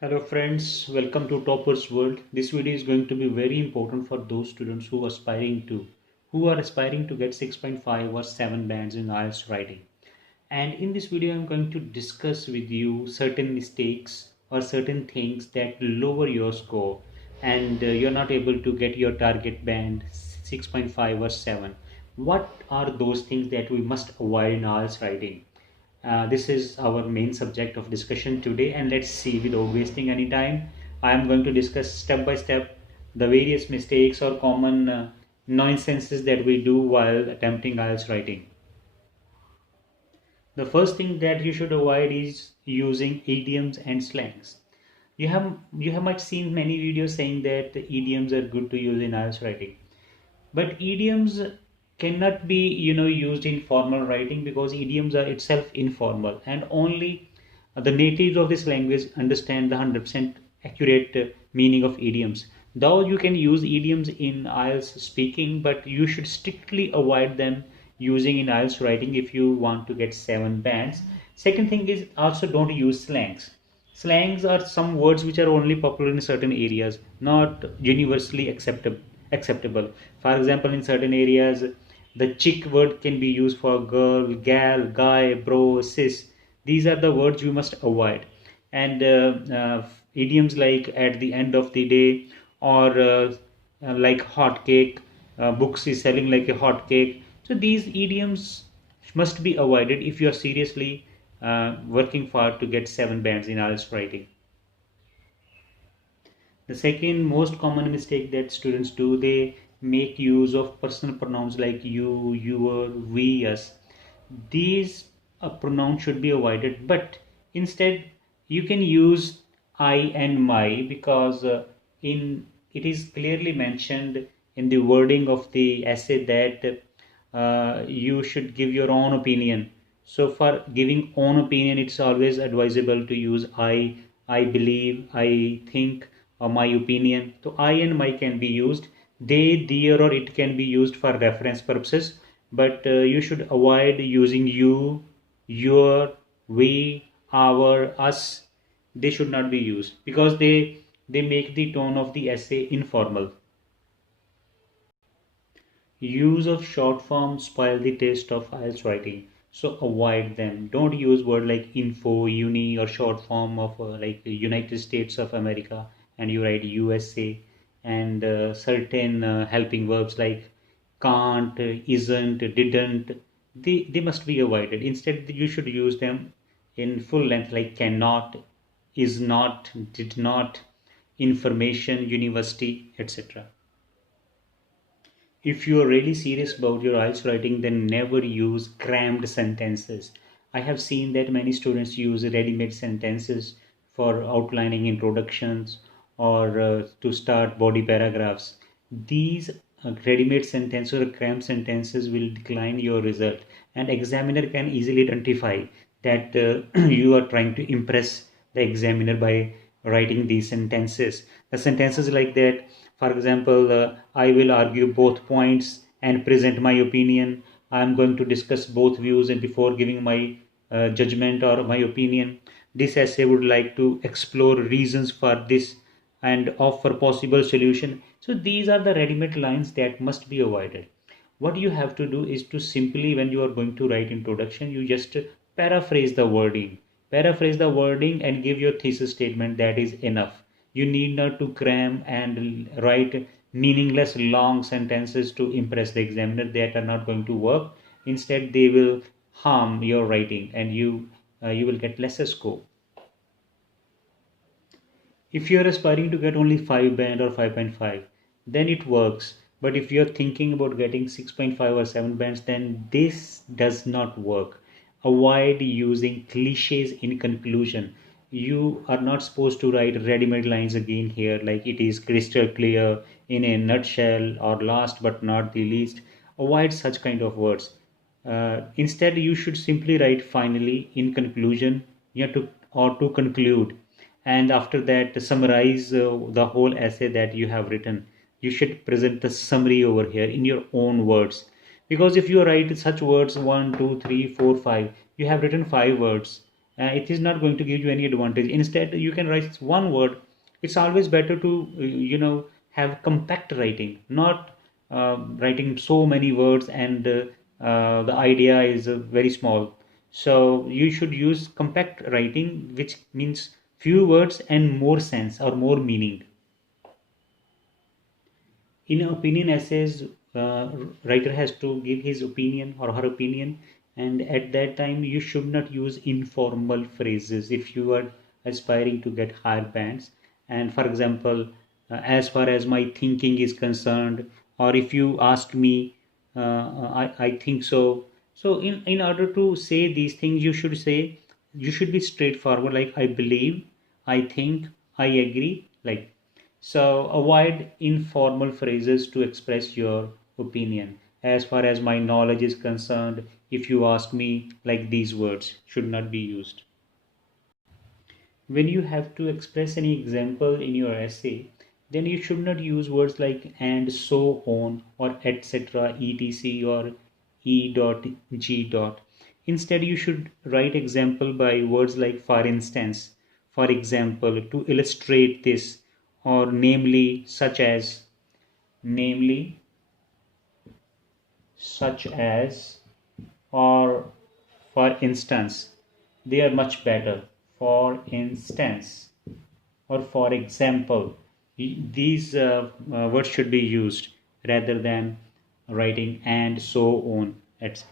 Hello friends, welcome to Toppers World. This video is going to be very important for those students who are aspiring to get 6.5 or 7 bands in IELTS writing. And in this video I'm going to discuss with you certain mistakes or certain things that lower your score and you're not able to get your target band 6.5 or 7. What are those things that we must avoid in IELTS writing? This is our main subject of discussion today, and let's see, without wasting any time, I am going to discuss step by step the various mistakes or common nonsenses that we do while attempting IELTS writing. The first thing that you should avoid is using idioms and slangs. You have much seen many videos saying that idioms are good to use in IELTS writing. But idioms cannot be used in formal writing because idioms are itself informal and only the natives of this language understand the 100% accurate meaning of idioms. Though you can use idioms in IELTS speaking, but you should strictly avoid them using in IELTS writing if you want to get 7 bands. Second thing is also don't use slangs. Slangs are some words which are only popular in certain areas, not universally acceptable. For example, in certain areas, the chick word can be used for girl, gal, guy, bro, sis. These are the words you must avoid. And idioms like at the end of the day or like hot cake, books is selling like a hot cake. So these idioms must be avoided if you are seriously working for to get 7 bands in IELTS writing. The second most common mistake that students do, they make use of personal pronouns like you, your, we, us. These pronouns should be avoided, but instead you can use I and my because in it is clearly mentioned in the wording of the essay that you should give your own opinion. So for giving own opinion, it's always advisable to use I believe, I think, or my opinion. So I and my can be used. They, their, or it can be used for reference purposes, but you should avoid using you, your, we, our, us. They should not be used because they make the tone of the essay informal. Use of short form spoil the taste of IELTS writing, so avoid them. Don't use word like info, uni, or short form of like the United States of America, and you write USA, and certain helping verbs like can't, isn't, didn't. They must be avoided. Instead, you should use them in full length like cannot, is not, did not, information, university, etc. If you are really serious about your IELTS writing, then never use crammed sentences. I have seen that many students use ready-made sentences for outlining introductions or to start body paragraphs. These ready-made sentences or crammed sentences will decline your result, and examiner can easily identify that you are trying to impress the examiner by writing these sentences. The sentences like that, for example, I will argue both points and present my opinion. I am going to discuss both views and before giving my judgment or my opinion. This essay would like to explore reasons for this and offer possible solution. So these are the ready-made lines that must be avoided. What you have to do is to simply, when you are going to write introduction, you just paraphrase the wording and give your thesis statement. That is enough. You need not to cram and write meaningless long sentences to impress the examiner. That are not going to work. Instead, they will harm your writing and you will get lesser score. If you are aspiring to get only 5 band or 5.5, then it works. But if you are thinking about getting 6.5 or 7 bands, then this does not work. Avoid using cliches in conclusion. You are not supposed to write ready-made lines again here, like it is crystal clear, in a nutshell, or last but not the least. Avoid such kind of words. Instead, you should simply write finally, in conclusion, you have to or to conclude, and after that summarize the whole essay that you have written. You should present the summary over here in your own words, because if you write such words 1, 2, 3, 4, 5, you have written 5 words it is not going to give you any advantage. Instead, you can write one word. It's always better to have compact writing, not writing so many words, and the idea is very small. So you should use compact writing, which means few words and more sense or more meaning. In opinion essays, writer has to give his opinion or her opinion, and at that time you should not use informal phrases if you are aspiring to get higher bands. And for example, as far as my thinking is concerned, or if you ask me, I think so. So in order to say these things, you should be straightforward, like I believe, I think, I agree, like. So avoid informal phrases to express your opinion. As far as my knowledge is concerned, if you ask me, like these words should not be used. When you have to express any example in your essay, then you should not use words like and so on or etc, etc or e dot g dot. Instead, you should write example by words like for instance, for example, to illustrate this, or namely, namely, such as, or for instance. They are much better. For instance, or for example, these words should be used rather than writing and so on, etc.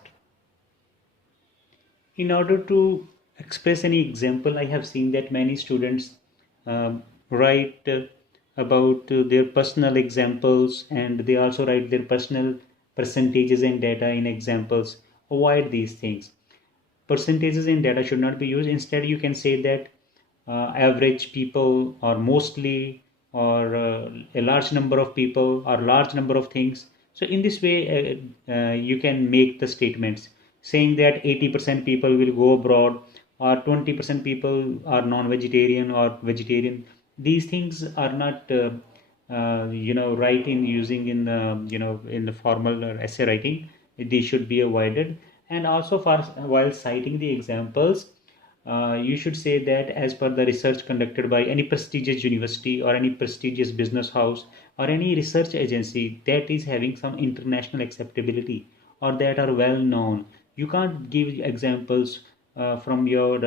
In order to express any example, I have seen that many students write about their personal examples, and they also write their personal percentages and data in examples. Avoid these things. Percentages in data should not be used. Instead, you can say that average people, or mostly, or a large number of people, or large number of things. So in this way, you can make the statements saying that 80% people will go abroad, or 20% people are non-vegetarian or vegetarian. These things are not right in using in the in the formal or essay writing. They should be avoided. And also, for while citing the examples, you should say that as per the research conducted by any prestigious university or any prestigious business house or any research agency that is having some international acceptability or that are well known. You can't give examples from your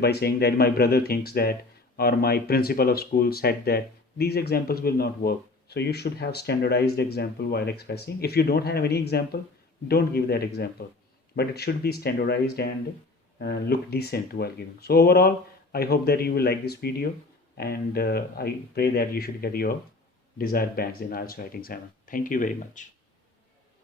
by saying that my brother thinks that, or my principal of school said that. These examples will not work. So you should have standardized example while expressing. If you don't have any example, don't give that example, but it should be standardized and look decent while giving. So overall, I hope that you will like this video, and I pray that you should get your desired bands in IELTS writing exam. Thank you very much.